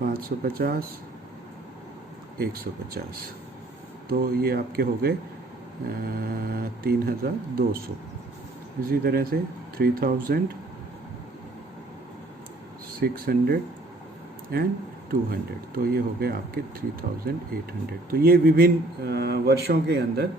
550, 150, तो ये आपके हो गए 3200। इसी तरह से 3600 एंड 200, तो ये हो गए आपके 3800। तो ये विभिन्न वर्षों के अंदर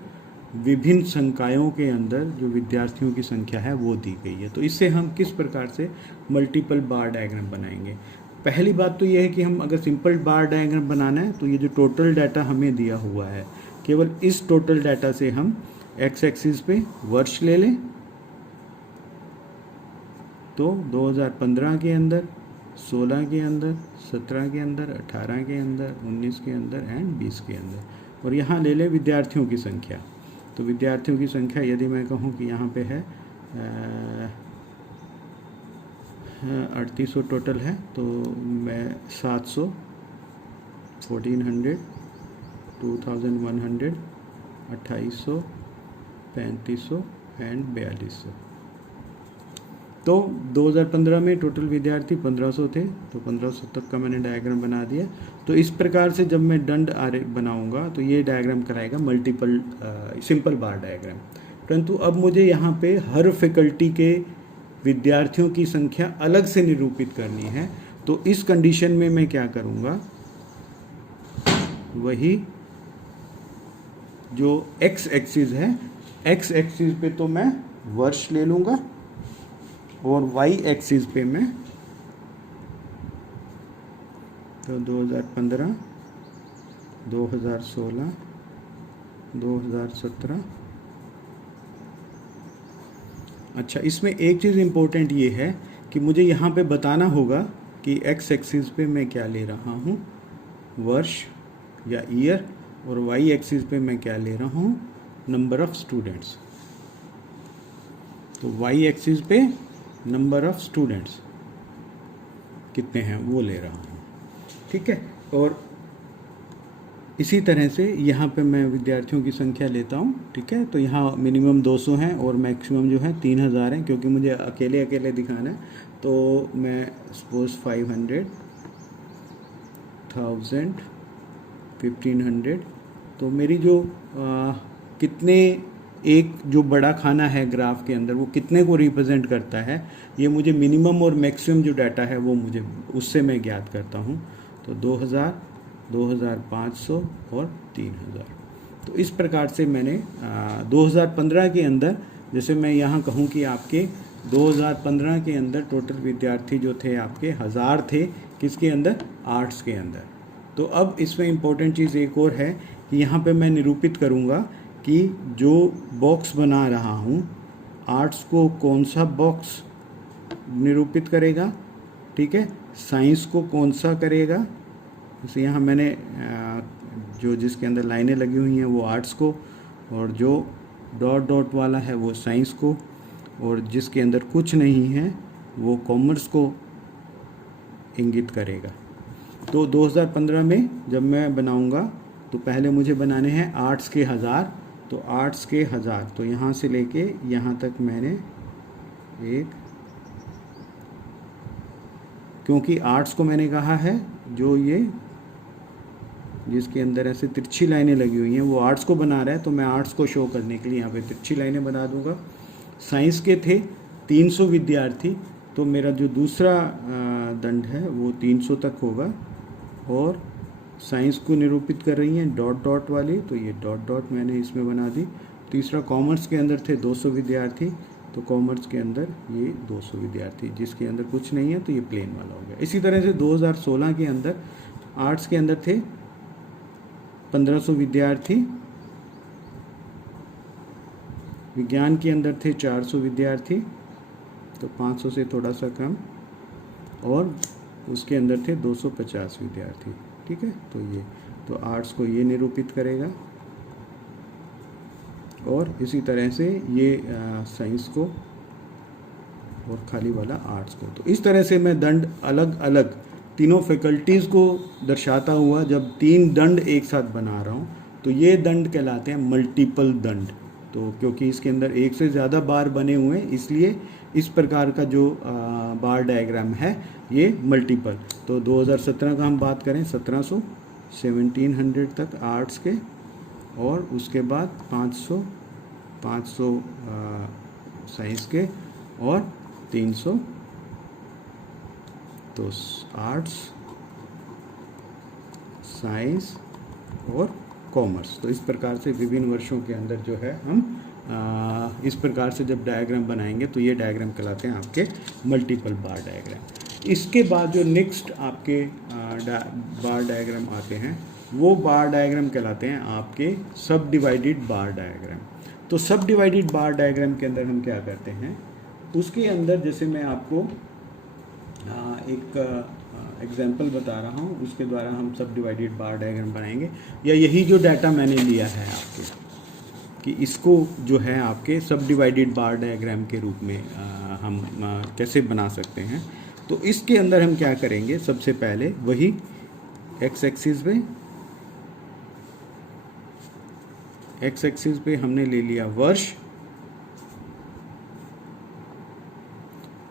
विभिन्न संकायों के अंदर जो विद्यार्थियों की संख्या है वो दी गई है। तो इससे हम किस प्रकार से मल्टीपल बार डायग्राम बनाएंगे। पहली बात तो ये है कि हम अगर सिंपल बार डायग्राम बनाना है तो ये जो टोटल डाटा हमें दिया हुआ है, केवल इस टोटल डाटा से हम एक्स एक्सिस पे वर्ष ले लें, तो 2015 के अंदर, 16 के अंदर, 17 के अंदर, 18 के अंदर, 19 के अंदर एंड 20 के अंदर, और यहाँ ले लें विद्यार्थियों की संख्या। तो विद्यार्थियों की संख्या यदि मैं कहूँ कि यहाँ पे है 3800 टोटल है, तो मैं 700, 1400, 2100, 2800, 3500 एंड 4200। तो 2015 में टोटल विद्यार्थी 1500 थे, तो 1500 तक का मैंने डायग्राम बना दिया। तो इस प्रकार से जब मैं दंड आरेख बनाऊंगा तो ये डायग्राम कराएगा मल्टीपल सिंपल बार डायग्राम। परंतु अब मुझे यहाँ पे हर फैकल्टी के विद्यार्थियों की संख्या अलग से निरूपित करनी है। तो इस कंडीशन में मैं क्या करूँगा, वही जो एक्स एक्सिस है, एक्स एक्सिस पे तो मैं वर्ष ले लूँगा और वाई एक्सिस पे मैं तो 2015, 2016, 2017। अच्छा, इसमें एक चीज़ इम्पोर्टेंट ये है कि मुझे यहाँ पे बताना होगा कि एक्स एक्सिस पे मैं क्या ले रहा हूँ, वर्ष या ईयर, और वाई एक्सिस पे मैं क्या ले रहा हूँ, नंबर ऑफ स्टूडेंट्स। तो वाई एक्सिस पे नंबर ऑफ स्टूडेंट्स कितने हैं वो ले रहा हूँ, ठीक है। और इसी तरह से यहाँ पे मैं विद्यार्थियों की संख्या लेता हूँ, ठीक है। तो यहाँ मिनिमम 200 हैं और मैक्सिमम जो है 3000 हैं, क्योंकि मुझे अकेले अकेले दिखाना है। तो मैं सपोज 500, 1000, 1500, तो मेरी जो कितने एक जो बड़ा खाना है ग्राफ के अंदर वो कितने को रिप्रेजेंट करता है, ये मुझे मिनिमम और मैक्सिमम जो डाटा है वो मुझे उससे मैं ज्ञात करता हूँ। तो 2000, 2500 और 3000। तो इस प्रकार से मैंने 2015 के अंदर, जैसे मैं यहाँ कहूँ कि आपके 2015 के अंदर टोटल विद्यार्थी जो थे आपके 1000 थे, किसके अंदर, आर्ट्स के अंदर। तो अब इसमें इम्पोर्टेंट चीज़ एक और है कि यहाँ पे मैं निरूपित करूँगा कि जो बॉक्स बना रहा हूँ, आर्ट्स को कौन सा बॉक्स निरूपित करेगा, ठीक है, साइंस को कौन सा करेगा। जैसे यहाँ मैंने जो जिसके अंदर लाइनें लगी हुई हैं वो आर्ट्स को, और जो डॉट डॉट वाला है वो साइंस को, और जिसके अंदर कुछ नहीं है वो कॉमर्स को इंगित करेगा। तो 2015 में जब मैं बनाऊंगा तो पहले मुझे बनाने हैं आर्ट्स के 1000, तो आर्ट्स के 1000, तो यहाँ से लेके यहाँ तक मैंने एक, क्योंकि आर्ट्स को मैंने कहा है जो ये जिसके अंदर ऐसे तिरछी लाइनें लगी हुई हैं वो आर्ट्स को बना रहा है, तो मैं आर्ट्स को शो करने के लिए यहाँ पे तिरछी लाइनें बना दूंगा। साइंस के थे 300 विद्यार्थी, तो मेरा जो दूसरा दंड है वो 300 तक होगा, और साइंस को निरूपित कर रही हैं डॉट डॉट वाली, तो ये डॉट डॉट मैंने इसमें बना दी। तीसरा, कॉमर्स के अंदर थे 200 विद्यार्थी, तो कॉमर्स के अंदर ये 200 विद्यार्थी, जिसके अंदर कुछ नहीं है तो ये प्लेन वाला हो गया। इसी तरह से 2016 के अंदर आर्ट्स के अंदर थे 1500 विद्यार्थी, विज्ञान के अंदर थे 400 विद्यार्थी, तो 500 से थोड़ा सा कम, और उसके अंदर थे 250 विद्यार्थी, ठीक है। तो ये, तो आर्ट्स को ये निरूपित करेगा, और इसी तरह से ये साइंस को, और खाली वाला आर्ट्स को। तो इस तरह से मैं दंड अलग अलग तीनों फैकल्टीज़ को दर्शाता हुआ जब 3 दंड एक साथ बना रहा हूँ, तो ये दंड कहलाते हैं मल्टीपल दंड। तो क्योंकि इसके अंदर एक से ज़्यादा बार बने हुए हैं, इसलिए इस प्रकार का जो बार डायग्राम है ये मल्टीपल। तो 2017 का हम बात करें 1700 1700 तक आर्ट्स के, और उसके बाद 500 साइंस के, और 300 तो आर्ट्स, साइंस और कॉमर्स। तो इस प्रकार से विभिन्न वर्षों के अंदर जो है हम इस प्रकार से जब डायग्राम बनाएंगे तो ये डायग्राम कहलाते हैं आपके मल्टीपल बार डायग्राम। इसके बाद जो नेक्स्ट आपके बार डायग्राम आते हैं वो बार डायग्राम कहलाते हैं आपके सब डिवाइडेड बार डायग्राम। तो सब डिवाइडेड बार डायग्राम के अंदर हम क्या करते हैं, उसके अंदर जैसे मैं आपको एक एग्जांपल बता रहा हूँ, उसके द्वारा हम सब डिवाइडेड बार डायग्राम बनाएंगे, या यही जो डाटा मैंने लिया है आपके कि इसको जो है आपके सब डिवाइडेड बार डायग्राम के रूप में हम कैसे बना सकते हैं। तो इसके अंदर हम क्या करेंगे, सबसे पहले वही एक्स एक्सिस पे हमने ले लिया वर्ष,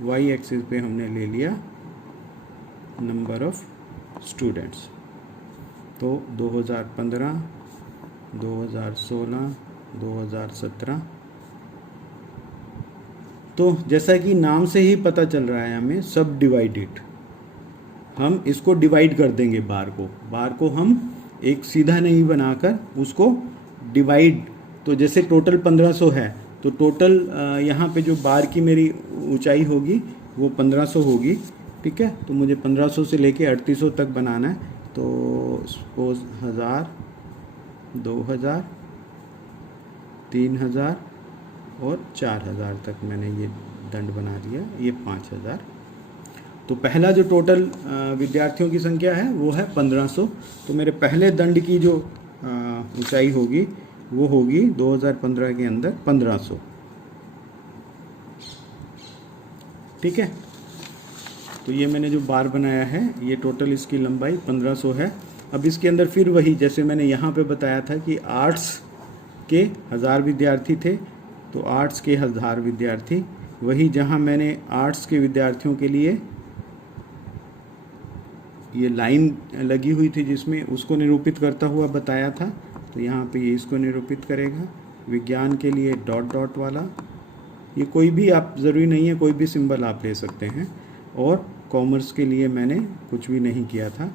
वाई एक्सिस पे हमने ले लिया नंबर ऑफ स्टूडेंट्स। तो 2015, 2016, 2017। तो जैसा कि नाम से ही पता चल रहा है हमें सब डिवाइडेड, हम इसको डिवाइड कर देंगे बार को हम एक सीधा नहीं बनाकर उसको डिवाइड। तो जैसे टोटल 1500 है तो टोटल यहाँ पे जो बार की मेरी ऊंचाई होगी वो 1500 होगी, ठीक है। तो मुझे 1500 से लेके 3800 तक बनाना है। तो सपोज 1000, 2000, 3000 और 4000 तक मैंने ये दंड बना दिया, ये 5000। तो पहला जो टोटल विद्यार्थियों की संख्या है वो है 1500। तो मेरे पहले दंड की जो ऊंचाई होगी वो होगी 2015 के अंदर 1500, ठीक है। तो ये मैंने जो बार बनाया है ये टोटल इसकी लंबाई 1500 है। अब इसके अंदर फिर वही जैसे मैंने यहाँ पे बताया था कि आर्ट्स के 1000 विद्यार्थी थे, तो आर्ट्स के 1000 विद्यार्थी, वही जहाँ मैंने आर्ट्स के विद्यार्थियों के लिए ये लाइन लगी हुई थी जिसमें उसको निरूपित करता हुआ बताया था, तो यहाँ पे ये इसको निरूपित करेगा। विज्ञान के लिए डॉट डॉट वाला, ये कोई भी आप ज़रूरी नहीं है, कोई भी सिंबल आप ले सकते हैं। और कॉमर्स के लिए मैंने कुछ भी नहीं किया था।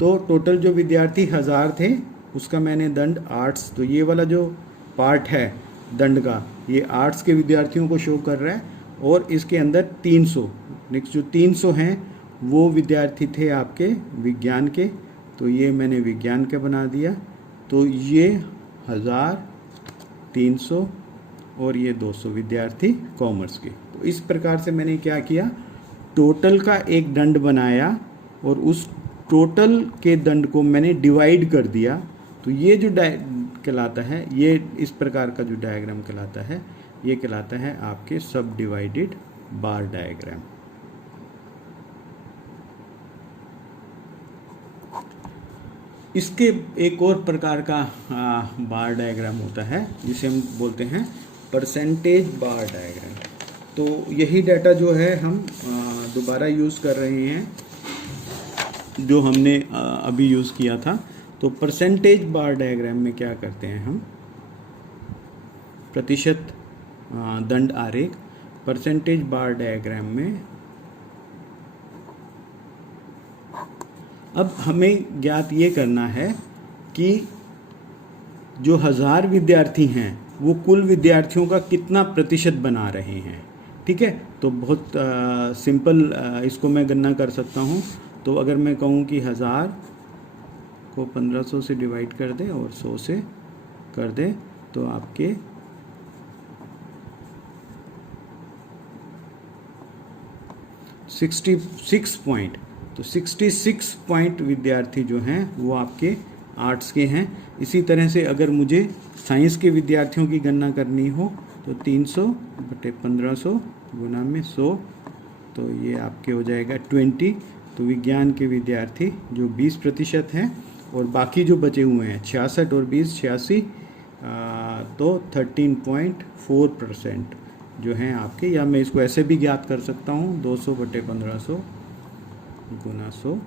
तो टोटल जो विद्यार्थी 1000 थे उसका मैंने दंड आर्ट्स, तो ये वाला जो पार्ट है दंड का ये आर्ट्स के विद्यार्थियों को शो कर रहा है। और इसके अंदर 300, नेक्स्ट जो 300 हैं वो विद्यार्थी थे आपके विज्ञान के, तो ये मैंने विज्ञान का बना दिया। तो ये 1000, 300 और ये 200 विद्यार्थी कॉमर्स के। तो इस प्रकार से मैंने क्या किया, टोटल का एक दंड बनाया और उस टोटल के दंड को मैंने डिवाइड कर दिया। तो ये जो कहलाता है, ये इस प्रकार का जो डायग्राम कहलाता है, ये कहलाता है आपके सब डिवाइडेड बार डायग्राम। इसके एक और प्रकार का बार डायग्राम होता है जिसे हम बोलते हैं परसेंटेज बार डायग्राम। तो यही डाटा जो है हम दोबारा यूज़ कर रहे हैं जो हमने अभी यूज़ किया था। तो परसेंटेज बार डायग्राम में क्या करते हैं हम, प्रतिशत दंड आरेख। परसेंटेज बार डायग्राम में अब हमें ज्ञात ये करना है कि जो 1000 विद्यार्थी हैं वो कुल विद्यार्थियों का कितना प्रतिशत बना रहे हैं, ठीक है। तो बहुत सिंपल इसको मैं गणना कर सकता हूँ। तो अगर मैं कहूँ कि 1000 को 1500 से डिवाइड कर दे और 100 से कर दे तो आपके 66 पॉइंट, तो 66 पॉइंट विद्यार्थी जो हैं वो आपके आर्ट्स के हैं। इसी तरह से अगर मुझे साइंस के विद्यार्थियों की गणना करनी हो तो 300 बटे 1500 गुना में 100, तो ये आपके हो जाएगा 20। तो विज्ञान के विद्यार्थी जो 20% हैं और बाकी जो बचे हुए हैं 66 और 20 86, तो 13.4%। जो हैं आपके, या मैं इसको ऐसे भी ज्ञात कर सकता हूँ 200/1500 गुना 100।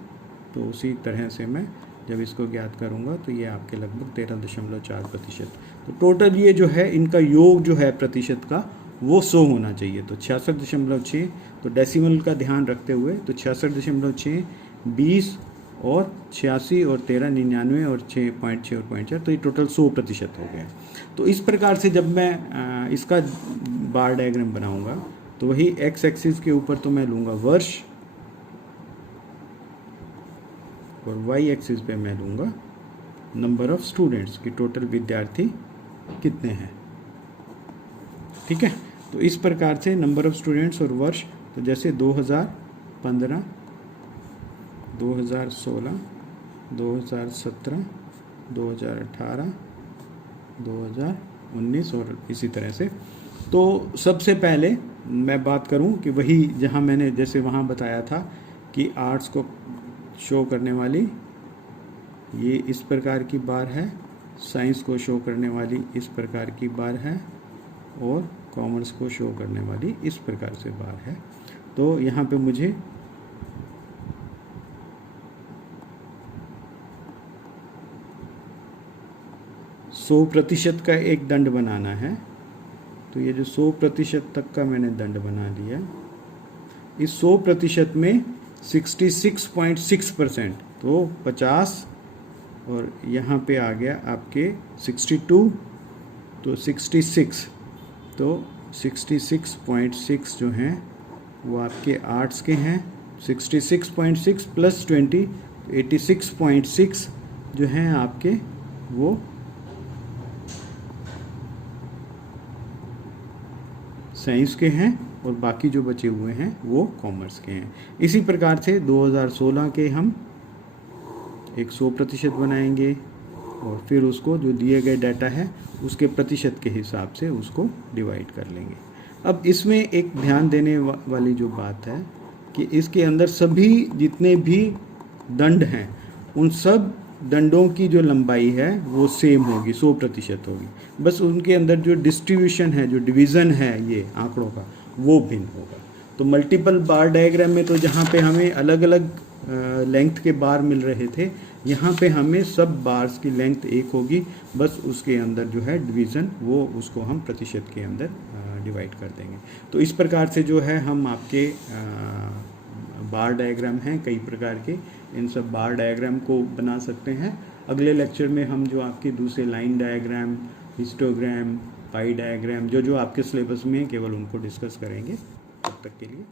तो उसी तरह से मैं जब इसको ज्ञात करूँगा तो ये आपके लगभग 13.4%। तो टोटल ये जो है इनका योग जो है प्रतिशत का वो 100 होना चाहिए। तो 66.6, तो डेसिमल का ध्यान रखते हुए तो 66.6, 20 और 86 और 13, 99 और 6.6 और 0.4, तो ये टोटल 100% हो गया। तो इस प्रकार से जब मैं इसका बार डायग्राम बनाऊंगा तो वही एक्स एक्सिस के ऊपर तो मैं लूँगा वर्ष और वाई एक्सिस पे मैं लूँगा नंबर ऑफ स्टूडेंट्स कि टोटल विद्यार्थी कितने हैं। ठीक है, तो इस प्रकार से नंबर ऑफ स्टूडेंट्स और वर्ष, तो जैसे 2015, 2016, 2017, 2018, 2019 और इसी तरह से। तो सबसे पहले मैं बात करूं कि वही जहां मैंने जैसे वहां बताया था कि आर्ट्स को शो करने वाली ये इस प्रकार की बार है, साइंस को शो करने वाली इस प्रकार की बार है और कॉमर्स को शो करने वाली इस प्रकार से बार है। तो यहाँ पे मुझे सौ प्रतिशत का एक दंड बनाना है। तो ये जो 100% तक का मैंने दंड बना लिया, इस 100% में 66.6%, तो 50 और यहाँ पे आ गया आपके 62, तो 66, तो 66.6 जो हैं वो आपके आर्ट्स के हैं। 66.6 प्लस 20, 86.6 जो हैं आपके वो साइंस के हैं और बाकी जो बचे हुए हैं वो कॉमर्स के हैं। इसी प्रकार से 2016 के हम एक 100% बनाएंगे और फिर उसको जो दिए गए डाटा है उसके प्रतिशत के हिसाब से उसको डिवाइड कर लेंगे। अब इसमें एक ध्यान देने वाली जो बात है कि इसके अंदर सभी जितने भी दंड हैं उन सब दंडों की जो लंबाई है वो सेम होगी, 100% होगी। बस उनके अंदर जो डिस्ट्रीब्यूशन है, जो डिवीज़न है ये आंकड़ों का, वो भिन्न होगा। तो मल्टीपल बार डायग्राम में तो जहाँ पे हमें अलग अलग लेंथ के बार मिल रहे थे, यहाँ पे हमें सब बार्स की लेंथ एक होगी, बस उसके अंदर जो है डिवीज़न वो उसको हम प्रतिशत के अंदर डिवाइड कर देंगे। तो इस प्रकार से जो है हम आपके बार डायग्राम हैं कई प्रकार के, इन सब बार डायग्राम को बना सकते हैं। अगले लेक्चर में हम जो आपके दूसरे लाइन डायग्राम, हिस्टोग्राम, पाई डायग्राम जो आपके सिलेबस में केवल उनको डिस्कस करेंगे। तब तक के लिए